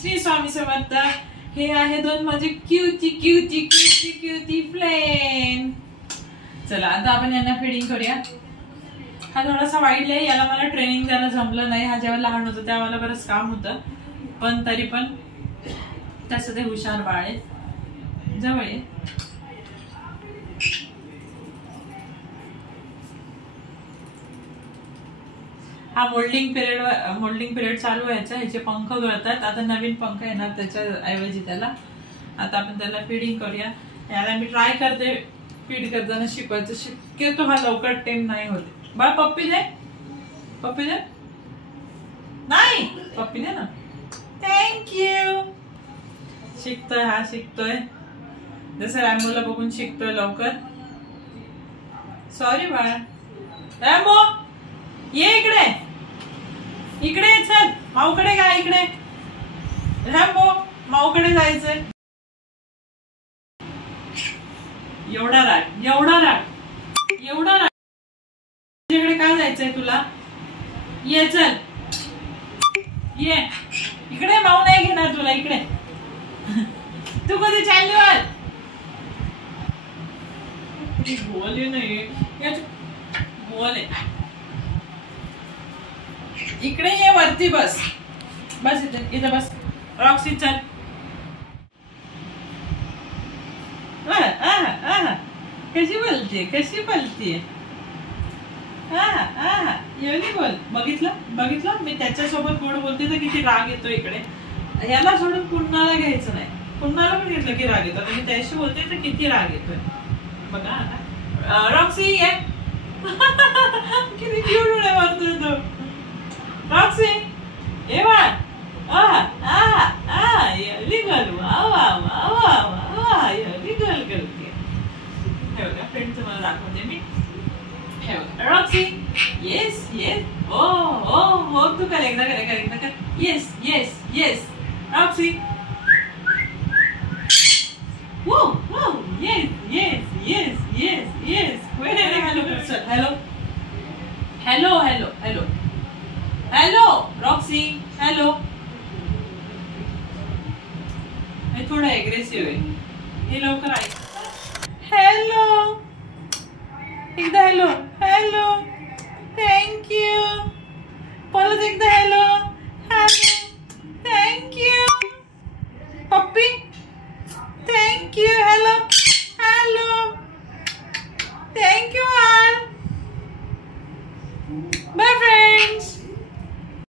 श्री स्वामी समर्थ। हे आहे दोन माझे cutie cutie cutie cutie friend. चला आता आपण यांना फीडिंग करूया। हा थोडासा वाईल्ड आहे, याला मला ट्रेनिंग द्यायला जमलं नाही। हा जेव्हा लहान होता तेव्हा मला बरंच काम होतं, पण तरी पण तसं ते हुशार बाळ आहे। जवळ आहे। हा मोल्डिंग पिरियड चालू व्हायचा, ह्याचे पंख गळतात। आता नवीन पंख येणार त्याच्या ऐवजी त्याला। आता आपण त्याला फीडिंग करूया। याला मी ट्राय करते फीड करताना शिकवायचं, शक्यतो हा लवकर टेम नाही होते। बाळ पप्पी दे, पप्पी दे। नाही पप्पी दे ना। थँक्यू। शिकतोय हा, शिकतोय जसं रॅम्बोला बघून शिकतोय लवकर। सॉरी बाळा। रॅम्बो ये इकडे, इकडे चल, माऊकडे का इकडे। रॅम्बो माऊकडे जायचंय। एवढा राग, एवढा राग, एवढा राग। तुझ्याकडे काय जायचंय तुला? ये चल, ये इकडे। माऊ नाही घेणार तुला इकडे। तू कधी चालली वर? बोले नाही बोले। इकडे ये, वरती बस, बस इथे बस। रॉक्सी चल। कशी बोलते, कशी बोलते। एवढी बोल। बघितलं बघितलं, मी त्याच्यासोबत गोड बोलते तर किती राग येतो इकडे। याला सोडून पुन्हाला घ्यायचं नाही, पुन्हाला पण घेतलं की राग येतो। मी त्याशी बोलते तर किती राग येतोय बघा आता। रॉक्सी ये। किती क्यूट उड्या मारतोय तो। रॉक्सी ये बाळ। एवढी गर्ल, वा वा वा वा वा, एवढी गर्ल करते। हे बघा फ्रेंड, तुम्हाला दाखवते मी। हे बघा रॉक्सी, येस येस, ओ ओ हो, तू कर, एकदा कर, एकदा कर। Yes yes yes Roxy. वो वो, yes yes yes yes yes. Hello hello hello hello hello hello Roxy, hello. हे थोडं एग्रेसिव्ह आहे, हे लवकर ऐक। हेलो, एकदा हेलो हेलो, थँक्यू। परत एकदा हेलो।